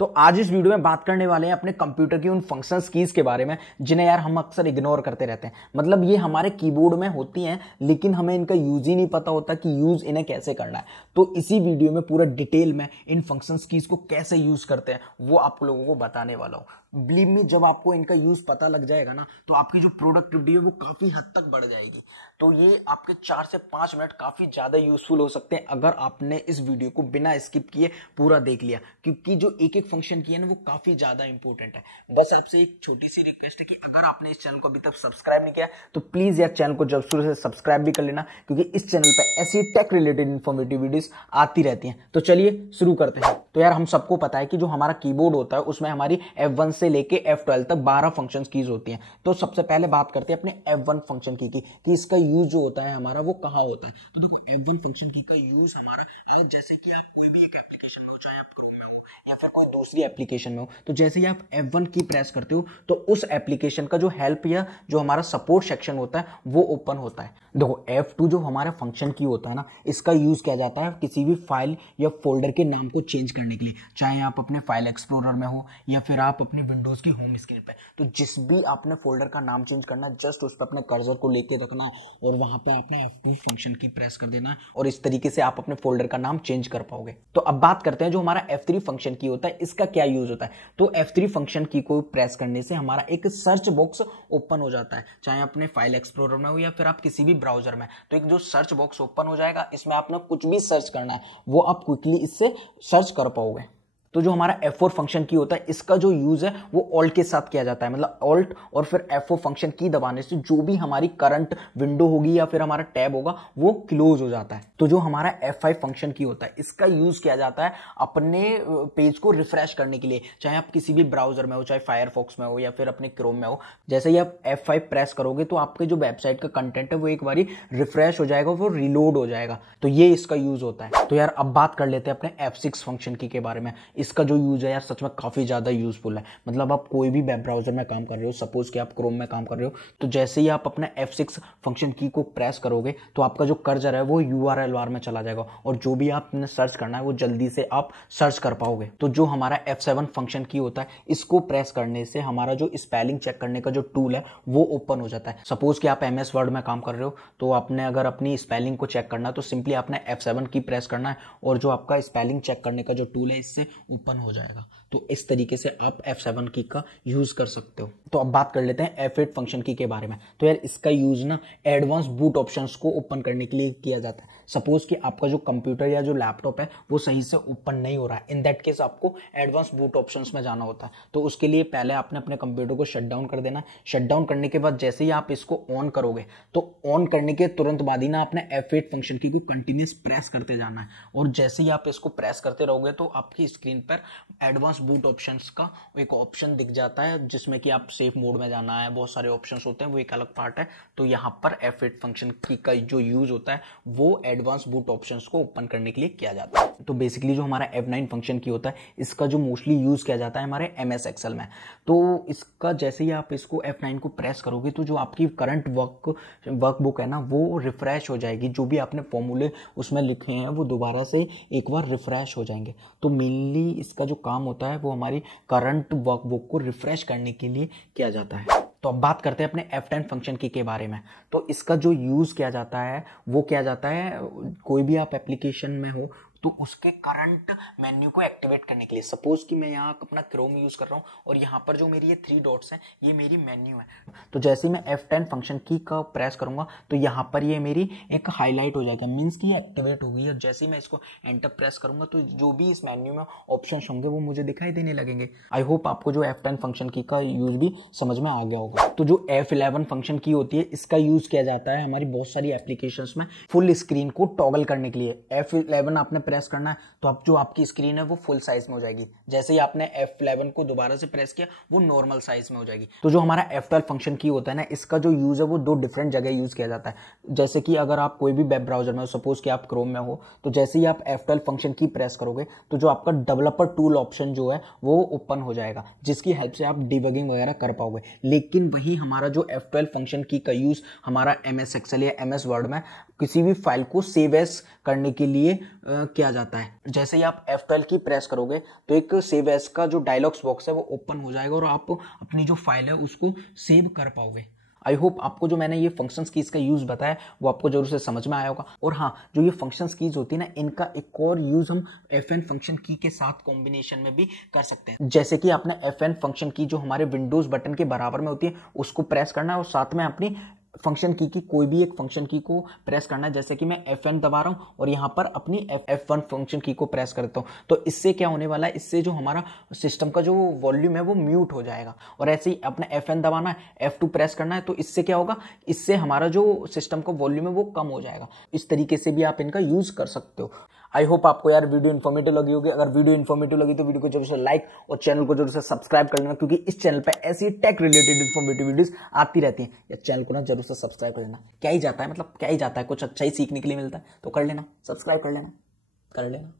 तो आज इस वीडियो में बात करने वाले हैं अपने कंप्यूटर की उन फंक्शंस कीज के बारे में जिन्हें यार हम अक्सर इग्नोर करते रहते हैं। मतलब ये हमारे कीबोर्ड में होती हैं लेकिन हमें इनका यूज ही नहीं पता होता कि यूज इन्हें कैसे करना है। तो इसी वीडियो में पूरा डिटेल में इन फंक्शंस कीज को कैसे यूज करते हैं वो आप लोगों को बताने वाला हूं। बिलीव मी, जब आपको इनका यूज पता लग जाएगा ना तो आपकी जो प्रोडक्टिविटी है वो काफी हद तक बढ़ जाएगी। तो ये आपके 4 से 5 मिनट काफी ज्यादा यूजफुल हो सकते हैं अगर आपने इस वीडियो को बिना स्किप किए पूरा देख लिया, क्योंकि जो एक एक फंक्शन की है ना वो काफी ज्यादा इंपॉर्टेंट है। बस आपसे एक छोटी सी रिक्वेस्ट है कि अगर आपने इस चैनल को अभी तक सब्सक्राइब नहीं किया तो प्लीज यार चैनल को जब शुरू से सब्सक्राइब भी कर लेना, क्योंकि इस चैनल पे ऐसी टेक रिलेटेड इन्फॉर्मेटिव वीडियोस आती रहती हैं। तो चलिए शुरू करते हैं। तो यार हम सबको पता है कि जो हमारा कीबोर्ड होता है उसमें हमारी F1 से लेके F12 तक 12 फंक्शन कीज होती हैं। तो सबसे पहले बात करते हैं अपने F1 फंक्शन की कि इसका यूज जो होता है हमारा वो कहाँ होता है। तो देखो F1 फंक्शन की का यूज हमारा जैसे कि आप कोई भी एक एप्लीकेशन में हो, चाहे आप क्रोम में हो या फिर कोई दूसरी एप्लीकेशन में हो, तो जैसे ही आप F1 की प्रेस करते हो तो उस एप्लीकेशन का जो हेल्प या जो हमारा सपोर्ट सेक्शन होता है वो ओपन होता है। देखो F2 जो हमारे फंक्शन की होता है ना, इसका यूज किया जाता है किसी भी फाइल या फोल्डर के नाम को चेंज करने के लिए, चाहे आप अपने फाइल एक्सप्लोरर में हो या फिर आप अपने विंडोज की होम स्क्रीन पे। तो जिस भी आपने फोल्डर का नाम चेंज करना है, जस्ट उस पर अपने कर्सर को लेके रखना है और वहां पे आपने F2 फंक्शन की प्रेस कर देना है और इस तरीके से आप अपने फोल्डर का नाम चेंज कर पाओगे। तो अब बात करते हैं जो हमारा F3 फंक्शन की होता है, इसका क्या यूज होता है। तो F3 फंक्शन की को प्रेस करने से हमारा एक सर्च बॉक्स ओपन हो जाता है, चाहे अपने फाइल एक्सप्लोरर में हो या फिर आप किसी भी ब्राउजर में। तो एक जो सर्च बॉक्स ओपन हो जाएगा, इसमें आपने कुछ भी सर्च करना है वो आप क्विकली इससे सर्च कर पाओगे। तो जो हमारा F4 फंक्शन की होता है, इसका जो यूज है वो ऑल्ट के साथ किया जाता है। मतलब ऑल्ट और फिर F4 फंक्शन की दबाने से जो भी हमारी करंट विंडो होगी या फिर हमारा टैब होगा वो क्लोज हो जाता है। तो जो हमारा F5 फंक्शन की होता है, इसका यूज किया जाता है अपने पेज को रिफ्रेश करने के लिए, चाहे आप किसी भी ब्राउजर में हो, चाहे फायरफॉक्स में हो या फिर अपने क्रोम में हो। जैसे ही आप F5 प्रेस करोगे तो आपके जो वेबसाइट का कंटेंट है वो एक बारी रिफ्रेश हो जाएगा, वो रिलोड हो जाएगा। तो ये इसका यूज होता है। तो यार अब बात कर लेते हैं अपने F6 फंक्शन की के बारे में। इसका जो यूज है यार सच में काफी ज्यादा यूजफुल है। मतलब आप कोई भी वेब ब्राउजर में काम कर रहे हो, सपोज कि आप क्रोम में काम कर रहे हो, तो जैसे ही आप अपने F6 फंक्शन की को प्रेस करोगे तो आपका जो कर्सर है वो URL बार में चला जाएगा और जो भी आपने सर्च करना है वो जल्दी से आप सर्च कर पाओगे। तो जो हमारा F7 फंक्शन की होता है, इसको प्रेस करने से हमारा जो स्पेलिंग चेक करने का जो टूल है वो ओपन हो जाता है। सपोज कि आप MS वर्ड में काम कर रहे हो, तो आपने अगर अपनी स्पेलिंग को चेक करना है तो सिंपली आपने F7 की प्रेस करना है और जो आपका स्पेलिंग चेक करने का जो टूल है इससे ओपन हो जाएगा। तो इस तरीके से आप F7 की का यूज कर सकते हो। तो अब बात कर लेते हैं F8 फंक्शन की के बारे में। तो यार इसका यूज ना एडवांस बूट ऑप्शंस को ओपन करने के लिए किया जाता है। सपोज कि आपका जो कंप्यूटर या जो लैपटॉप है वो सही से ओपन नहीं हो रहा है, इन दैट केस आपको एडवांस बूट ऑप्शंस में जाना होता है। तो उसके लिए पहले आपने अपने कंप्यूटर को शट डाउन कर देना। शट डाउन करने के बाद जैसे ही आप इसको ऑन करोगे तो ऑन करने के तुरंत बाद ही ना आपने F8 फंक्शन की को कंटिन्यूस प्रेस करते जाना है और जैसे ही आप इसको प्रेस करते रहोगे तो आपकी स्क्रीन पर एडवांस बूट ऑप्शंस का एक ऑप्शन दिख जाता है, जिसमें कि आप सेफ मोड में जाना है, बहुत सारे ऑप्शंस होते हैं, वो एक अलग पार्ट है। तो यहाँ पर F8 फंक्शन की का जो यूज होता है वो एडवांस बूट ऑप्शंस को ओपन करने के लिए किया जाता है। तो बेसिकली जो हमारा F9 फंक्शन की होता है, इसका जो मोस्टली यूज किया जाता है हमारे MS एक्सेल में। तो इसका जैसे ही आप इसको F9 को प्रेस करोगे तो जो आपकी करंट वर्कबुक है ना वो रिफ्रेश हो जाएगी। जो भी आपने फॉर्मूले उसमें लिखे हैं वो दोबारा से एक बार रिफ्रेश हो जाएंगे। तो मेनली इसका जो काम होता है वो हमारी करंट वर्कबुक को रिफ्रेश करने के लिए किया जाता है। तो अब बात करते हैं अपने F10 फंक्शन की के बारे में। तो इसका जो यूज किया जाता है वो किया जाता है कोई भी आप एप्लीकेशन में हो तो उसके करंट मेन्यू को एक्टिवेट करने के लिए। सपोज कि मैं यहाँ अपना क्रोम यूज कर रहा हूँ और यहाँ पर जो मेरी ये 3 डॉट्स हैं ये मेरी मेन्यू है। तो जैसे ही मैं F10 फंक्शन की का प्रेस करूंगा तो यहाँ पर ये मेरी एक हाईलाइट हो जाएगा, मीन्स कि एक्टिवेट होगी। और जैसे ही मैं इसको एंटर प्रेस करूंगा तो जो भी इस मेन्यू में ऑप्शन होंगे वो मुझे दिखाई देने लगेंगे। आई होप आपको जो F10 फंक्शन की का यूज भी समझ में आ गया होगा। तो जो F11 फंक्शन की होती है, इसका यूज किया जाता है हमारी बहुत सारी एप्लीकेशंस में फुल स्क्रीन को टॉगल करने के लिए। F11 आपने प्रेस करना है तो अब जो आपकी स्क्रीन है वो फुल साइज में हो जाएगी। जैसे ही आपने F11 को दोबारा से प्रेस किया वो नॉर्मल साइज में हो जाएगी। तो जो हमारा F12 फंक्शन की होता है ना, इसका जो यूज है वो 2 डिफरेंट जगह यूज किया जाता है। जैसे कि अगर आप कोई भी वेब ब्राउजर में हो, सपोज कि आप क्रोम में हो, तो जैसे ही आप F12 फंक्शन की प्रेस करोगे तो जो आपका डेवलपर टूल ऑप्शन जो है वो ओपन हो जाएगा, जिसकी हेल्प से आप डिबगिंग वगैरह कर पाओगे। लेकिन वही हमारा जो F12 फंक्शन की का यूज हमारा MS एक्सेल या MS वर्ड में किसी भी फाइल को सेव एज करने के लिए किया जाता है। जैसे ही आप F12 की प्रेस करोगे तो एक सेव एज का जो डायलॉग्स बॉक्स है वो ओपन हो जाएगा और आप अपनी जो फाइल है उसको सेव कर पाओगे। आई होप आपको जो मैंने ये फंक्शंस कीज का यूज बताया वो आपको जरूर से समझ में आया होगा। और हाँ, जो ये फंक्शंस कीज होती है ना, इनका एक और यूज हम FN फंक्शन की के साथ कॉम्बिनेशन में भी कर सकते हैं। जैसे कि आपने FN फंक्शन की जो हमारे विंडोज बटन के बराबर में होती है उसको प्रेस करना है और साथ में अपनी फंक्शन की कोई भी एक फंक्शन की को प्रेस करना है। जैसे कि मैं FN दबा रहा हूं और यहां पर अपनी F1 फंक्शन की को प्रेस करता हूं, तो इससे क्या होने वाला है, इससे जो हमारा सिस्टम का जो वॉल्यूम है वो म्यूट हो जाएगा। और ऐसे ही अपना FN दबाना है, F2 प्रेस करना है, तो इससे क्या होगा, इससे हमारा जो सिस्टम का वॉल्यूम है वो कम हो जाएगा। इस तरीके से भी आप इनका यूज कर सकते हो। आई होप आपको यार वीडियो इन्फॉर्मेटिव लगी होगी। अगर वीडियो इन्फॉर्मेटिव लगी तो वीडियो को जरूर से लाइक और चैनल को जरूर से सब्सक्राइब कर लेना, क्योंकि इस चैनल पे ऐसी टेक रिलेटेड इन्फॉर्मेटिव वीडियोस आती रहती हैं। या चैनल को ना जरूर से सब्सक्राइब कर लेना। क्या ही जाता है, मतलब क्या ही जाता है, कुछ अच्छा ही सीखने के लिए मिलता है, तो कर लेना, सब्सक्राइब कर लेना, कर लेना।